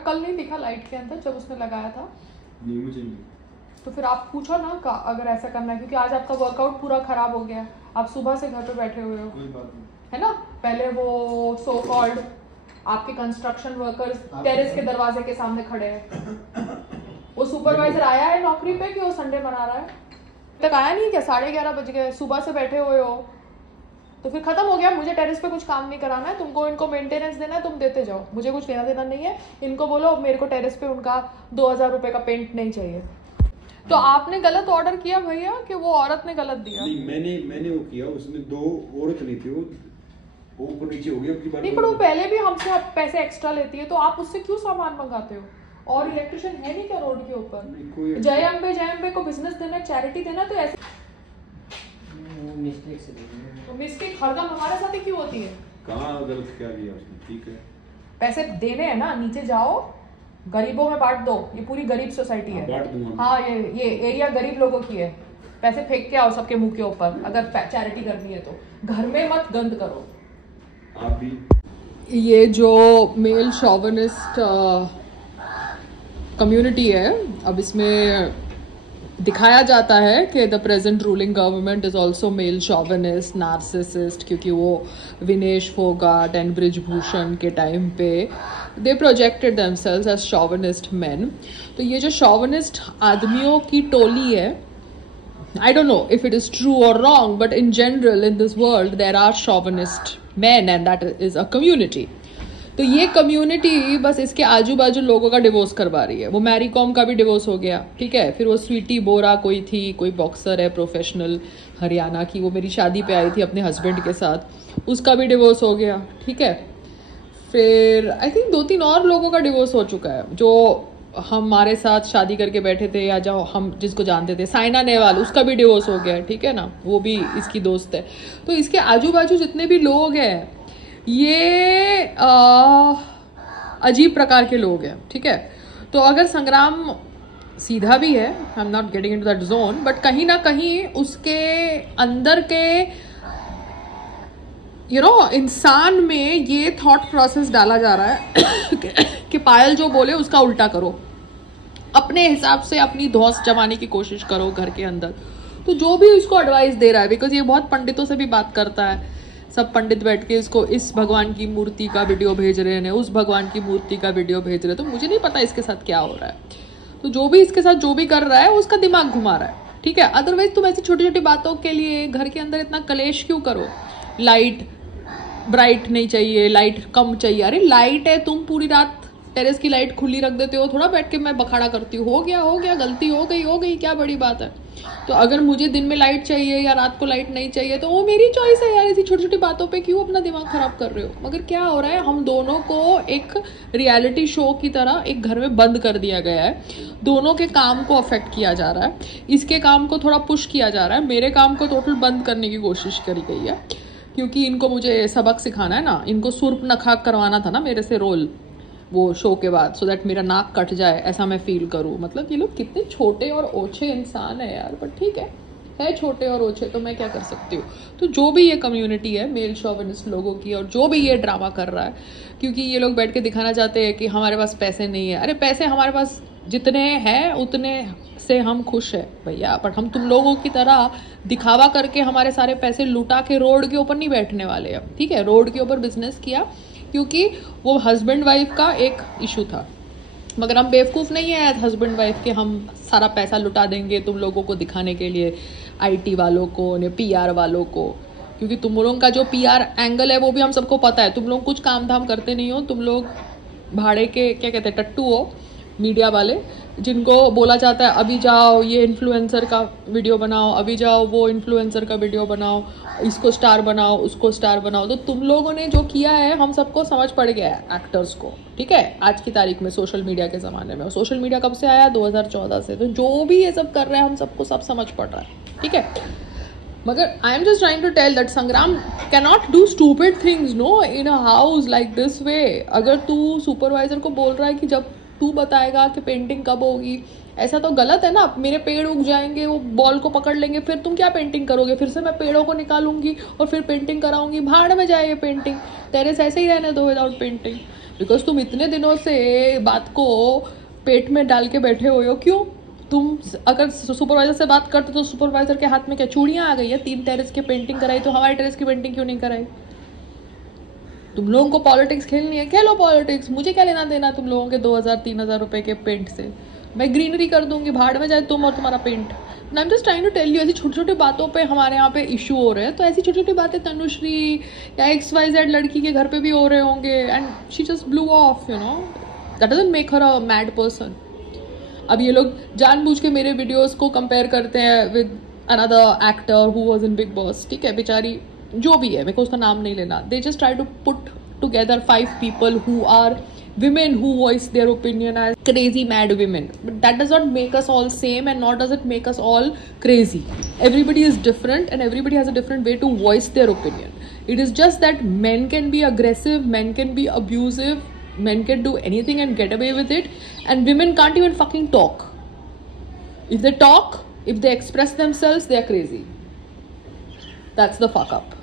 Product कल नहीं दिखा लाइट के अंदर जब उसने लगाया था? नहीं, मुझे नहीं। तो फिर आप पूछो ना अगर ऐसा करना है, क्योंकि आज आपका वर्कआउट पूरा खराब हो गया। आप सुबह से घर पे बैठे हुए हो, कोई बात नहीं है ना। पहले वो सो कॉल्ड आपके कंस्ट्रक्शन वर्कर्स टेरेस के दरवाजे के सामने खड़े हैं। वो सुपरवाइजर आया है नौकरी पे कि वो संडे मना रहा है? तक आया नहीं क्या? 11:30 बज गए, सुबह से बैठे हुए हो, तो फिर खत्म हो गया। मुझे टेरेस पे कुछ काम नहीं कराना है, तुमको इनको मेंटेनेंस देना है, तुम देते जाओ, मुझे कुछ लेना देना नहीं है। इनको बोलो मेरे को टेरेस पे उनका 2000 रुपये का पेंट नहीं चाहिए। तो आपने गलत ऑर्डर किया भैया कि वो औरत ने गलत दिया? नहीं, मैंने वो किया, उसमें 2 औरत नहीं थी, वो ऊपर नीचे हो गया। नहीं, पर वो पहले भी हमसे पैसे एक्स्ट्रा लेती है, तो आप उससे क्यों सामान मंगाते हो? और इलेक्ट्रिशियन है नहीं क्या रोड के ऊपर? जय अम्बे को बिजनेस देना, चैरिटी देना, तो ऐसे मिस्टेक से देना। मिस्टेक हरदम हमारे साथ ही क्यों होती है? कहाँ गलत क्या किया उसने? ठीक है, पैसे देने हैं ना, नीचे जाओ गरीबों में बांट दो। ये पूरी गरीब सोसाइटी है। बांट दूंगा। हाँ, ये एरिया गरीब लोगों की है। पैसे फेंक के आओ सबके मुंह के ऊपर, अगर चैरिटी करनी है तो। घर में मत गंद करो। आप भी। ये जो मेल शॉविनिस्ट कम्युनिटी है, अब इसमें दिखाया जाता है कि the present ruling government is also male chauvinist, narcissist, क्योंकि वो विनेश फोगाट एंड ब्रिजभूषण के टाइम पे they projected themselves as chauvinist men. तो ये जो शॉविनिस्ट आदमियों की टोली है, I don't know if it is true or wrong, but in general in this world there are chauvinist men and that is a community. तो ये community बस इसके आजू बाजू लोगों का डिवोर्स करवा रही है। वो मैरी कॉम का भी डिवोर्स हो गया, ठीक है। फिर वो स्वीटी बोरा कोई थी, कोई बॉक्सर है प्रोफेशनल हरियाणा की, वो मेरी शादी पे आई थी अपने हस्बैंड के साथ, उसका भी डिवोर्स हो गया, ठीक है। फिर आई थिंक 2-3 और लोगों का डिवोर्स हो चुका है जो हमारे साथ शादी करके बैठे थे, या जो हम जिसको जानते थे, साइना नेहवाल, उसका भी डिवोर्स हो गया है, ठीक है ना। वो भी इसकी दोस्त है। तो इसके आजू बाजू जितने भी लोग हैं ये अजीब प्रकार के लोग हैं, ठीक है। तो अगर संग्राम सीधा भी है, I am not getting into that zone, but कहीं ना कहीं उसके अंदर के इंसान में ये थॉट प्रोसेस डाला जा रहा है कि पायल जो बोले उसका उल्टा करो, अपने हिसाब से अपनी धौंस जमाने की कोशिश करो घर के अंदर। तो जो भी इसको एडवाइस दे रहा है, बिकॉज ये बहुत पंडितों से भी बात करता है, सब पंडित बैठ के इसको इस भगवान की मूर्ति का वीडियो भेज रहे हैं, उस भगवान की मूर्ति का वीडियो भेज रहे हैं, तो मुझे नहीं पता इसके साथ क्या हो रहा है। तो जो भी इसके साथ जो भी कर रहा है उसका दिमाग घुमा रहा है, ठीक है। अदरवाइज तुम ऐसी छोटी छोटी बातों के लिए घर के अंदर इतना कलेश क्यों करो? लाइट ब्राइट नहीं चाहिए, लाइट कम चाहिए। अरे लाइट है, तुम पूरी रात टेरेस की लाइट खुली रख देते हो, थोड़ा बैठ के मैं बखाड़ा करती हूँ, हो गया, गलती हो गई, क्या बड़ी बात है। तो अगर मुझे दिन में लाइट चाहिए या रात को लाइट नहीं चाहिए तो वो मेरी चॉइस है यार। ऐसी छोटी छोटी बातों पे क्यों अपना दिमाग खराब कर रहे हो? मगर क्या हो रहा है, हम दोनों को एक रियलिटी शो की तरह एक घर में बंद कर दिया गया है। दोनों के काम को अफेक्ट किया जा रहा है, इसके काम को थोड़ा पुश किया जा रहा है, मेरे काम को टोटल बंद करने की कोशिश करी गई है, क्योंकि इनको मुझे सबक सिखाना है ना। इनको सुर्प नखाक करवाना था ना मेरे से रोल वो शो के बाद, सो दैट मेरा नाक कट जाए, ऐसा मैं फील करूँ। मतलब ये लोग कितने छोटे और ओछे इंसान है यार, बट ठीक है छोटे और ओछे, तो मैं क्या कर सकती हूँ। तो जो भी ये कम्युनिटी है मेल शॉविनिस्ट लोगों की, और जो भी ये ड्रामा कर रहा है, क्योंकि ये लोग बैठ के दिखाना चाहते हैं कि हमारे पास पैसे नहीं है। अरे पैसे हमारे पास जितने हैं उतने से हम खुश है भैया, बट हम तुम लोगों की तरह दिखावा करके हमारे सारे पैसे लुटा के रोड के ऊपर नहीं बैठने वाले हैं, ठीक है। रोड के ऊपर बिजनेस किया क्योंकि वो हस्बैंड वाइफ का एक इशू था, मगर हम बेवकूफ़ नहीं है हस्बैंड वाइफ के हम सारा पैसा लुटा देंगे तुम लोगों को दिखाने के लिए, आईटी वालों को, पीआर वालों को। क्योंकि तुम लोगों का जो पीआर एंगल है वो भी हम सबको पता है। तुम लोग कुछ काम धाम करते नहीं हो, तुम लोग भाड़े के क्या कहते हैं टट्टू हो, मीडिया वाले, जिनको बोला जाता है अभी जाओ ये इन्फ्लुएंसर का वीडियो बनाओ, अभी जाओ वो इन्फ्लुएंसर का वीडियो बनाओ, इसको स्टार बनाओ, उसको स्टार बनाओ। तो तुम लोगों ने जो किया है हम सबको समझ पड़ गया है, एक्टर्स को, ठीक है। आज की तारीख में सोशल मीडिया के ज़माने में, सोशल मीडिया कब से आया? 2014 से। तो जो भी ये सब कर रहे हैं हम सबको सब समझ पड़ रहा है, ठीक है। मगर I am just trying to tell that Sangram cannot do stupid things no in a house like this way. अगर तू सुपरवाइजर को बोल रहा है कि जब तू बताएगा कि पेंटिंग कब होगी, ऐसा तो गलत है ना। मेरे पेड़ उग जाएंगे, वो बॉल को पकड़ लेंगे, फिर तुम क्या पेंटिंग करोगे? फिर से मैं पेड़ों को निकालूंगी और फिर पेंटिंग कराऊंगी, भाड़ में जाए ये पेंटिंग। टेरेस ऐसे ही रहने दो विदाउट पेंटिंग। बिकॉज तुम इतने दिनों से बात को पेट में डाल के बैठे हुए हो। क्यों? तुम अगर सुपरवाइजर से बात करते तो सुपरवाइजर के हाथ में क्या चूड़ियां आ गई है? 3 टेरेस की पेंटिंग कराई तो हमारे टेरेस की पेंटिंग क्यों नहीं कराई? तुम लोगों को पॉलिटिक्स खेलनी है, खेलो पॉलिटिक्स, मुझे क्या लेना देना तुम लोगों के 2000-3000 रुपए के पेंट से। मैं ग्रीनरी कर दूंगी, भाड़ में जाए तुम और तुम्हारा paint. I am just trying to tell you, ऐसी छोटी छोटी बातों पे हमारे यहाँ पे इशू हो रहे हैं, तो ऐसी छोटी छोटी बातें तनुश्री या XYZ लड़की के घर पे भी हो रहे होंगे, and she just blue of, you know, that doesn't make her a mad person. अब ये लोग जानबूझ के मेरे वीडियोस को कंपेयर करते हैं with another actor who was in big boss. ठीक है, बेचारी जो भी है, मेरे को उसका नाम नहीं लेना। They just try to put together 5 people who are women who voice their opinion as crazy mad women, but that does not make us all same, and nor does it make us all crazy. Everybody is different and everybody has a different way to voice their opinion. It is just that men can be aggressive, men can be abusive, men can do anything and get away with it, and women can't even fucking talk. If they talk, if they express themselves, they are crazy. That's the fuck up.